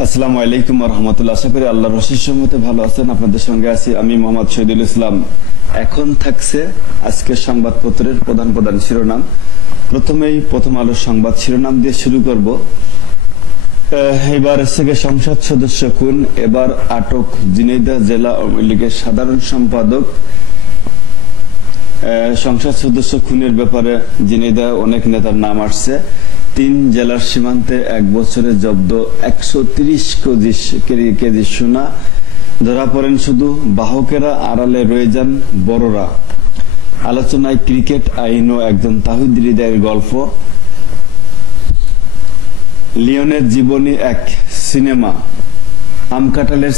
আসসালামু আলাইকুম ওয়া রাহমাতুল্লাহ। আশা করি আল্লাহর অশেষ রহমতে ভালো আছেন। আপনাদের সঙ্গে আছি আমি মোহাম্মদ শহীদুল ইসলাম। এখন থাকছে আজকের সংবাদপত্রের প্রধান প্রধান শিরোনাম। প্রথমেই প্রথম আলোর সংবাদ শিরোনাম দিয়ে শুরু করব। এবার থেকে সংসদ সদস্য খুন, এবার আটক ঝিনাইদহ জেলা আওয়ামী লীগের সাধারণ সম্পাদক। সংসদ সদস্য খুনের ব্যাপারে ঝিনাইদহ অনেক নেতার নাম আসছে। 3 জেলার সীমান্তে 1 বছরে জব্দ 130 কেজি সোনা। ধরা পড়েন শুধু বাহকেরা, আড়ালে রয়ে যান বড়রা। আলোচনায় ক্রিকেট আইন ও একজন তাহিদ হৃদয়ের গল্প। লিওনের জীবনী এক সিনেমা। আমকাটালের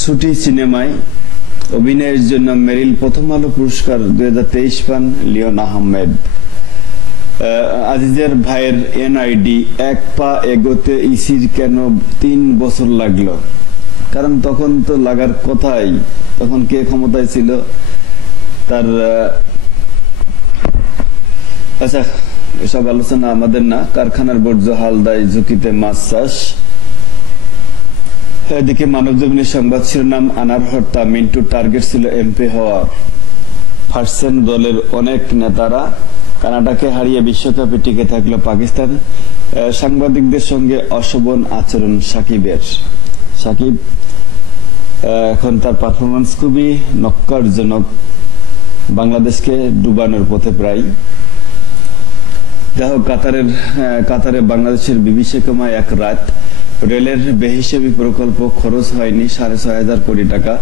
ছুটি সিনেমায় অভিনয়ের জন্য মেরিল প্রথম আলো পুরস্কার 2023 পান লিওন আহমেদ। আজিজের ভাইয়ের এনআইডি 1 পা এগোতে ইসির কেন 3 বছর লাগলো? কারণ তখন তো লাগার কথাই, তখন কে ক্ষমতায় ছিল তার। আচ্ছা, এসব আলোচনা আমাদের না। কারখানার বর্জ্য হালদায় ঝুঁকিতে মাছ চাষ। এদিকে মানবজমিনী সংবাদ শিরোনাম, আনার হত্যা, মিন্টুর টার্গেট ছিল এমপি হওয়া। ফার্সেন দলের অনেক নেতারা। কানাডাকে হারিয়ে বিশ্বকাপে টিকে থাকলো পাকিস্তান। সাংবাদিকদের সঙ্গে অশোভন আচরণ সাকিবের। সাকিব এখন তার পারফরমেন্স খুবই নক্কারজনক, বাংলাদেশকে ডুবানোর পথে প্রায়। দেখো, কাতারে বাংলাদেশের বিভীষিকাময় এক রাত। রেলের বেহিসাবি প্রকল্প খরচ হয়নি 6,500 কোটি টাকা।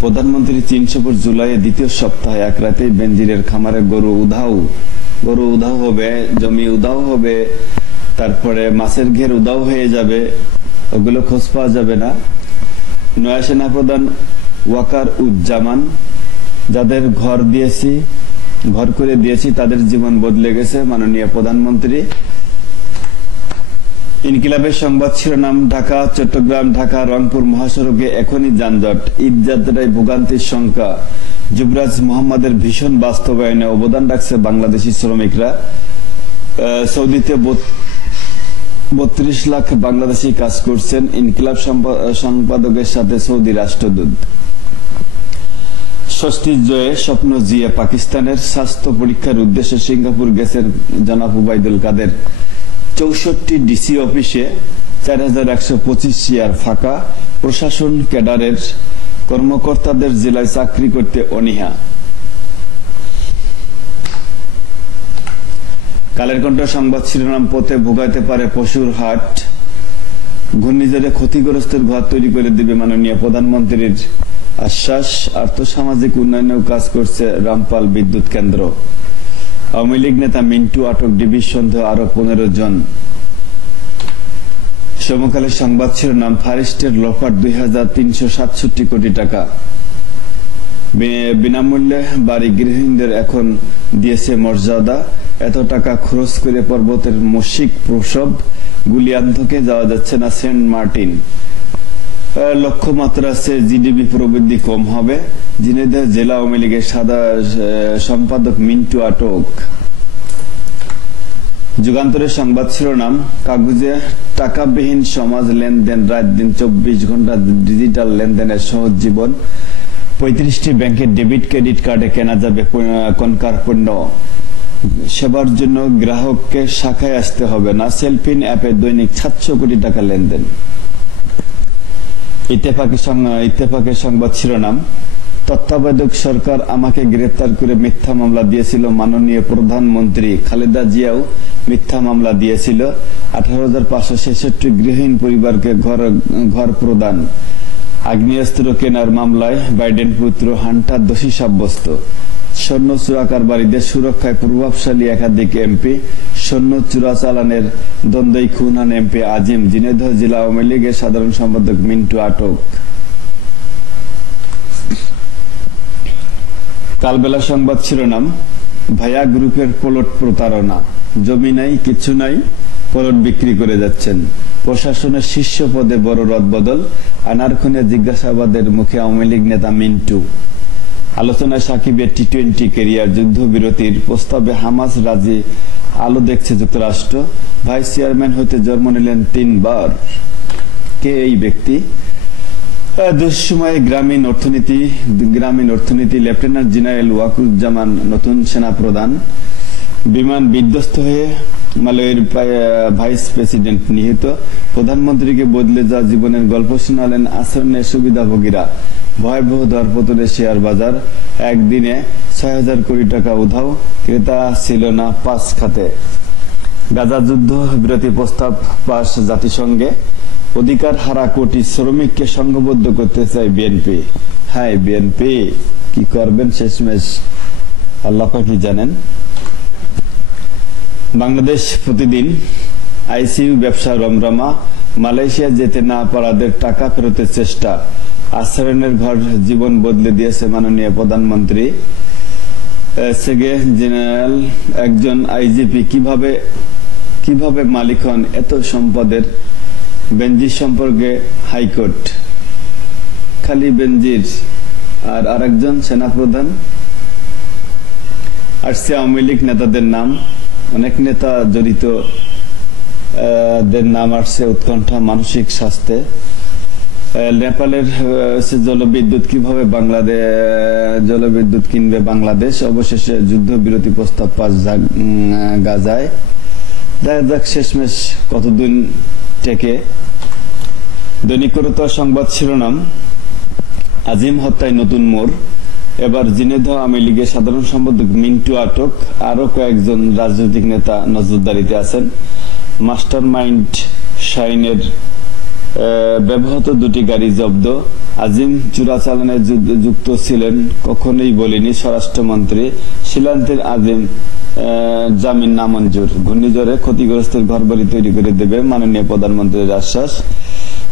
প্রধানমন্ত্রী চীন সফর জুলাইয়ের দ্বিতীয় সপ্তাহে এক রাতেই বেনজিরের খামারে গরু উধাও হবে, জমি উধাও হবে, তারপরে মাছের ঘের উধাও হয়ে যাবে, ওগুলো খোঁজ পাওয়া যাবে না। নয়া সেনাপ্রধান ওয়াকার উজ্জামান, যাদের ঘর করে দিয়েছি তাদের জীবন বদলে গেছে, মাননীয় প্রধানমন্ত্রী। ইনকিলাবের সংবাদ শিরোনাম, ঢাকা চট্টগ্রাম ঢাকা রংপুর মহাসড়কে এখনই যানজট, ঈদ যাত্রায় ভোগান্তির শঙ্কা। যুবরাজ মোহাম্মদের ভীষণ বাস্তবায়নে অবদান রাখছে বাংলাদেশি শ্রমিকরা। সৌদিতে 32 লাখ বাংলাদেশি কাজ করছেন। ইনকিলাব সম্পাদকের সাথে সৌদি রাষ্ট্রদূত। স্বস্তির জয়ে স্বপ্ন জিয়ে পাকিস্তানের। স্বাস্থ্য পরীক্ষার উদ্দেশ্যে সিঙ্গাপুর গেছেন জনাব উবাইদুল কাদের। 64 ডিসি অফিসে 4125 চেয়ার ফাঁকা। প্রশাসন ক্যাডারের কর্মকর্তাদের জেলায় চাকরি করতে অনীহা। কালের কণ্ঠ সংবাদ শিরোনাম, পথে ভোগাইতে পারে পশুর হাট। ঘূর্ণিঝড়ে ক্ষতিগ্রস্তের ঘর তৈরি করে দিবে মাননীয় প্রধানমন্ত্রীর আশ্বাস। আর্থসামাজিক উন্নয়নেও কাজ করছে রামপাল বিদ্যুৎ কেন্দ্র। আওয়ামী লীগ নেতা মিন্টু আটক, ডিবির সন্দেহ আরো 15 জন। সমকালের সংবাদ শিরোনাম, ফারিস্টের লফাট 2367 কোটি টাকা। বিনামূল্যে বাড়ি গৃহিণীদের এখন দিয়েছে মর্যাদা। এত টাকা খরচ করে পর্বতের মসিক প্রসব। গুলিয়ান্ধকে যাওয়া যাচ্ছে না সেন্ট মার্টিন। লক্ষ্যমাত্রা চেয়ে জিডিপি প্রবৃদ্ধি কম হবে। ঝিনাইদহ জেলা আওয়ামী লীগের সম্পাদক মিন্টু আটক। যুগান্তরের সংবাদ শিরোনাম, কাগজে টাকাবিহীন সমাজ, লেনদেন রাত দিন 24 ঘন্টা, ডিজিটাল লেনদেনের সহজ জীবন। 35টি ব্যাংকের ডেবিট ক্রেডিট কার্ডে কেনা যাবে কনকার পণ্য। সেবার জন্য গ্রাহককে শাখায় আসতে হবে না। সেলফিন অ্যাপে দৈনিক 700 কোটি টাকা লেনদেন। ইত্তেফাকের সংবাদ শিরোনাম, তত্ত্বাবধায়ক সরকার আমাকে গ্রেফতার করে মিথ্যা মামলা দিয়েছিল। মাননীয় প্রধানমন্ত্রী খালেদা জিয়াও মিথ্যা মামলা দিয়েছিল। 18,566 গৃহহীন পরিবারকে ঘর প্রদান। আগ্নেয়াস্ত্র কেনার মামলায় বাইডেন পুত্র হান্টার দোষী সাব্যস্ত। স্বর্ণ চোরা কারবারিদের সুরক্ষায় প্রভাবশালী একাধিক এমপি। স্বর্ণ চোরা চালানের দ্বন্দ্বই খুন হন এমপি আজিম। ঝিনাইদহ জেলা আওয়ামী লীগের সাধারণ সম্পাদক মিন্টু আটক। কালবেলা সংবাদ শিরোনাম, ভাইয়া গ্রুপের প্লট প্রতারণা। জমি নাই, কিছু নাই, প্লট বিক্রি করে যাচ্ছেন। প্রশাসনের শীর্ষ পদে বড় রদবদল। আনার খুনে জিজ্ঞাসাবাদের মুখে আওয়ামী লীগ নেতা মিন্টু। আলোচনায় সাকিবের টি-20 ক্যারিয়ার, যুদ্ধবিরতির প্রস্তাবে হামাস রাজি, আলো দেখছে যুক্তরাষ্ট্র। ভাইস চেয়ারম্যান হইতে জন্ম নিলেন 3 বার। কে এই ব্যক্তি? দুঃসময়ে গ্রামীণ অর্থনীতি লেফটেন্যান্ট জেনারেল ওয়াকুরুজ্জামান নতুন সেনা প্রধান। বিমান বিধ্বস্ত হয়ে মালয়ের ভাইস প্রেসিডেন্ট নিহত। প্রধানমন্ত্রীকে বদলে যা জীবনের গল্প শোনালেন আশ্রমের সুবিধাভোগীরা। ভয়াবহ দরপতনে শেয়ার বাজার, একদিনে ৬,০০০ কোটি টাকা উধাও, ক্রেতা ছিল না ৫ খাতে। গাজা যুদ্ধ বিরতি প্রস্তাব পাস জাতিসংঘে। অধিকার হারা কোটি শ্রমিককে সংঘবদ্ধ করতে চায় বিএনপি। হ্যাঁ, বিএনপি কি করবেন শেষমেশ আল্লাহ পাকই জানেন। বাংলাদেশ প্রতিদিন। আইসিইউ ব্যবসা রমরমা, মালয়েশিয়া যেতে না পারাদের টাকা ফেরতের চেষ্টা। আশ্রয়ের ঘর জীবন বদলে দিয়েছে মাননীয় প্রধানমন্ত্রী। সেগে জেনারেল একজন আইজিপি কিভাবে মালিক হন এত সম্পদের? বেনজির সম্পর্কে হাইকোর্ট। খালি বেনজির আর আরেকজন সেনাপ্রধান। আসছে আওয়ামী লীগ নেতাদের নাম, অনেক নেতা জড়িত দের নাম আসছে উৎকণ্ঠা। মানসিক স্বাস্থ্যে নেপালের জলবিদ্যুৎ কিভাবে জলবিদ্যুৎ কিনবে বাংলাদেশ। অবশেষে যুদ্ধবিরতি প্রস্তাব পাস গাজায়। দেখা যাক শেষমেশ কতদিন টেকে। দৈনিক করতোয়া সংবাদ শিরোনাম, আজিম হত্যায় নতুন মোড়। এবার ঝিনাইদহ আওয়ামী লীগের সাধারণ সম্পাদক মিন্টু আটক, আরো কয়েকজন রাজনৈতিক নেতা নজরদারিতে আছেন। মাস্টার মাইন্ড শাইনের ব্যবহৃত 2টি গাড়ি জব্দ। আজিম চোরাচালানে যুক্ত ছিলেন কখনোই বলেনি স্বরাষ্ট্রমন্ত্রী। শিলান্তের আজিম জামিন নামঞ্জুর। ঘূর্ণিঝড়ে ক্ষতিগ্রস্তের ঘরবাড়ি তৈরি করে দেবে মাননীয় প্রধানমন্ত্রীর আশ্বাস।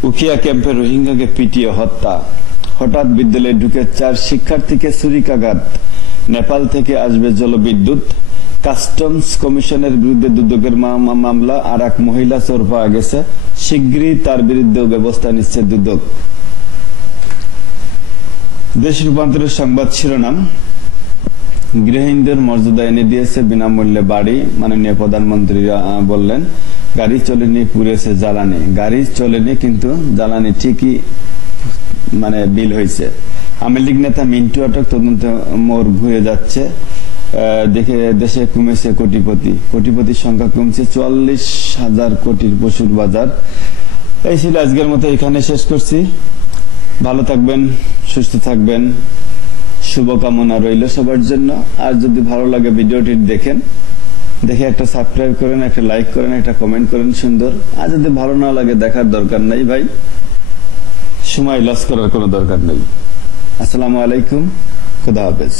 উখিয়া ক্যাম্পে রোহিঙ্গাকে পিটিয়ে হত্যা। হঠাৎ বিদ্যালয়ে ঢুকে 4 শিক্ষার্থীকে ছুরিকাঘাত। নেপাল থেকে আসবে জলবিদ্যুৎ। কাস্টমস কমিশনের বিরুদ্ধে দুদকের মামলা, আর এক মহিলা চোর পাওয়া গেছে। শীঘ্রই তার বিরুদ্ধে ব্যবস্থা নিচ্ছে দুদক। দেশ রূপান্তরের সংবাদ শিরোনাম, গৃহিণীদের মর্যাদা এনে দিয়েছে বিনামূল্যে বাড়ি। মাননীয় প্রধানমন্ত্রী বললেন গাড়ি চলেনি, পুড়েছে জ্বালানি। গাড়ি চলেনি কিন্তু জ্বালানি ঠিকই বিল হয়েছে। আওয়ামী লীগ নেতা মিন্টু আটক, তদন্ত মোড় ঘুরে যাচ্ছে। দেখে দেশে কমেছে কোটিপতির সংখ্যা কমছে। 44,000 কোটির পশুর বাজার। এই ছিল আজকের মতো, এখানে শেষ করছি। ভালো থাকবেন, সুস্থ থাকবেন, শুভকামনা রইল সবার জন্য। আর যদি ভালো লাগে ভিডিওটি দেখে একটা সাবস্ক্রাইব করেন, একটা লাইক করেন, একটা কমেন্ট করেন সুন্দর। আর যদি ভালো না লাগে দেখার দরকার নাই ভাই, সময় লস করার কোনো দরকার নেই। আসসালামু আলাইকুম, খুদা হাফেজ।